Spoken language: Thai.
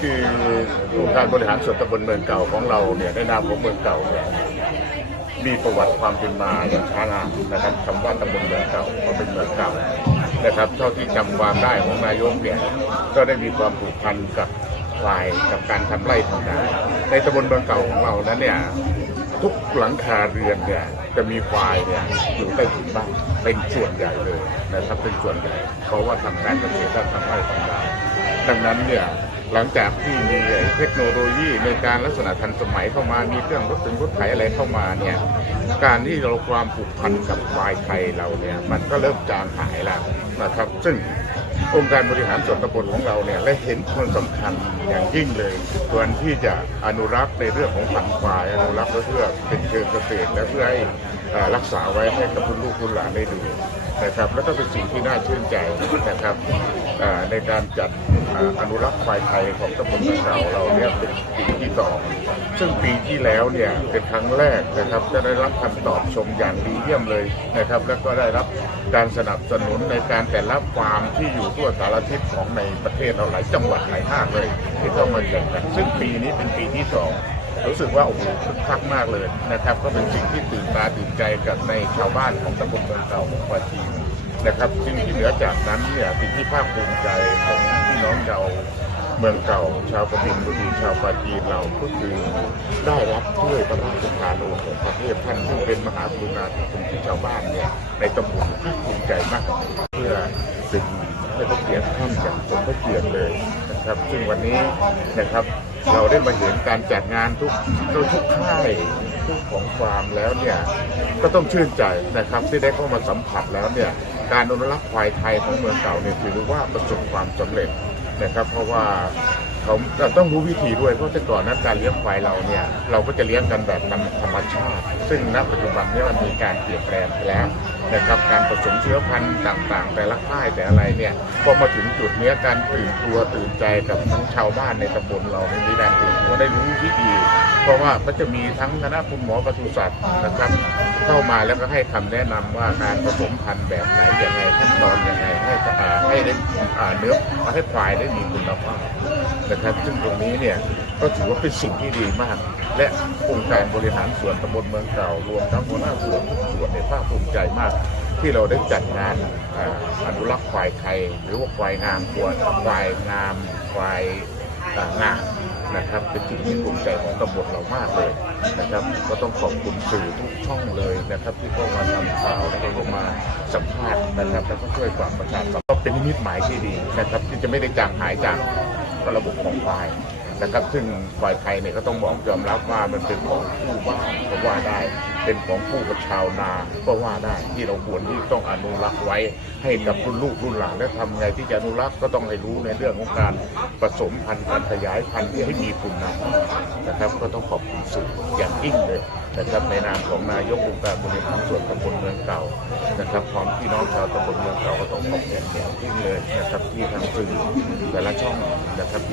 คือองค์การบริหารส่วนตำบลเมืองเก่าของเราเนี่ยในนามของเมืองเก่าเนี่ยมีประวัติความเป็นมาอย่างช้านานนะครับคำว่าตำบลเมืองเก่าก็เป็นเมืองเก่านะครับ เท่าที่จำความได้ของนายกเนี่ยก็ได้มีความผูกพันกับควายกับการทำไร่ทำนาในตำบลเมืองเก่าของเรานั้นเนี่ยทุกหลังคาเรือนเนี่ยจะมีควายเนี่ยอยู่ใต้ถุนบ้านเป็นส่วนใหญ่เลยนะครับเป็นส่วนใหญ่เพราะว่าทำการเกษตรและทำไร่ทำนา ดังนั้นเนี่ยหลังจากที่มีเทคโนโลยีในการลักษณะทันสมัยเข้ามา มีเครื่องรถถึงรถไถอะไรเข้ามาเนี่ย การที่เราความผูกพันกับควายไทยเราเนี่ย มันก็เริ่มจางหายแล้วนะครับ ซึ่งองค์การบริหารส่วนตำบลของเราเนี่ยได้เห็นความสำคัญอย่างยิ่งเลยควรที่จะอนุรักษ์ในเรื่องของพันธุ์ควายอนุรักษ์เพื่อเป็นเชิงเกษตรและเพื่อให้รักษาไว้ให้กับคุณลูกคุณหลานได้ดูนะครับ แล้วก็เป็นสิ่งที่น่าชื่นใจนะครับในการจัด อนุรักษ์ควายไทยของตำบลเมืองเก่าเราเนี่ยเป็นปีที่สองซึ่งปีที่แล้วเนี่ยเป็นครั้งแรกนะครับจะได้รับคำตอบชมอย่างดีเยี่ยมเลยนะครับ แล้วก็ได้รับการสนับสนุนในการแต่ละฟาร์มที่อยู่ทั่วสารทิศของในประเทศเราหลายจังหวัดหลายภาคเลย ที่เข้ามาแข่งขันซึ่งปีนี้เป็นปีที่สอง รู้สึกว่าโอ้โหคึกคักมากเลยนะครับ ก็เป็นสิ่งที่ตื่นตาตื่นใจกับในชาวบ้านของตำบลเมืองเก่าของปาจีนนะครับสิ่งที่เหนือจากนั้นเนี่ยสิ่งที่ภาคภูมิใจของพี่น้องชาวเมืองเก่า ชาวกบินบุรีชาวปาจีนเราก็คือได้รับถ้วยพระราชทานอของประเทศท่านซึ่งเป็นมหากรุณาธิคุณที่ชาวบ้านเนี่ยในตำบลภาคภูมิใจมากเพื่อเป็นให้พระเกียรติท่านอย่างสมพระเกียรติเลยนะครับ ซึ่งวันนี้นะครับ เราได้มาเห็นการจัดงานทุกทุกค่ายทุกของฟาร์มแล้วเนี่ยก็ต้องชื่นใจนะครับที่ได้เข้ามาสัมผัสแล้วเนี่ยการอนุรักษ์ควายไทยของเมืองเก่าเนี่ยถือว่าประสบความสำเร็จนะครับ เพราะว่า เขาเราต้องรู้วิธีด้วยเพราะแต่ก่อนนั้นการเลี้ยงควายเราเนี่ยเราก็จะเลี้ยงกันแบบตามธรรมชาติ ซึ่งณปัจจุบันนี้มันมีการเปลี่ยนแปลงไปแล้วนะครับการผสมเชื้อพันธุ์ต่างๆ แต่ละค่ายแต่อะไรเนี่ยพอมาถึงจุดเนี้การตื่นตัวตื่นใจกับทั้งชาวบ้านในตำบลเราเนี่ยมีการตื่นตัวได้รู้วิธี เพราะว่าก็จะมีทั้งคณะคุณหมอปศุสัตว์นะครับเข้ามาแล้วก็ให้คำแนะนำว่าการผสมพันธุ์แบบไหนอย่างไรขั้นตอนอยังไงให้อ่าให้ได้เนื้อให้ควายได้มีคุณภาพ นะครับ ซึ่งตรงนี้เนี่ยก็ถือว่าเป็นสิ่งที่ดีมาก และองค์การบริหารส่วนตำบลเมืองเก่ารวมทั้งหัวหน้าส่วนทุกส่วนในยภาคภูมิใจมาก ที่เราได้จัดงานอนุรักษ์ควายไทย หรือว่าควายงามควรควายงามควายอ่างามนะครับเป็นสิ่งที่ภูมิใจของตำบลเรามากเลยนะครับ ก็ต้องขอบคุณสื่อทุกช่องเลยนะครับ ที่เข้ามาทำข่าวแล้วก็เข้ามาสัมภาษณ์นะครับ แล้วก็ช่วยฝากประชาสัมพันธ์ก็เป็นนิมิตหมายที่ดีนะครับ ที่จะไม่ได้จางหายจาก ก็ระบบของควายนะครับ ซึ่งควายไทยเนี่ยก็ต้องบอกยอมรับว่ามันเป็นของผู้บ้านก็ว่าได้ เป็นของผู้กับชาวนาก็ว่าได้ ที่เราควรที่ต้องอนุรักษ์ไว้ให้กับรุ่นลูกรุ่นหลานและทำไงที่จะอนุรักษ์ก็ต้องให้รู้ในเรื่องของการผสมพันธุ์การขยายพันธุ์ที่ให้มีคุณภาพนะครับก็ต้องขอบคุณสื่ออย่างยิ่งเลยนะครับในนามของนายกองค์การบริหารส่วนตำบลเมืองเก่านะครับพร้อมพี่น้องชาวตำบลเมือง เก่าก็ต้องขอบคุณอย่างยิ่งเลยนะครับที่ทางสื่อแต่ละช่องนะครับ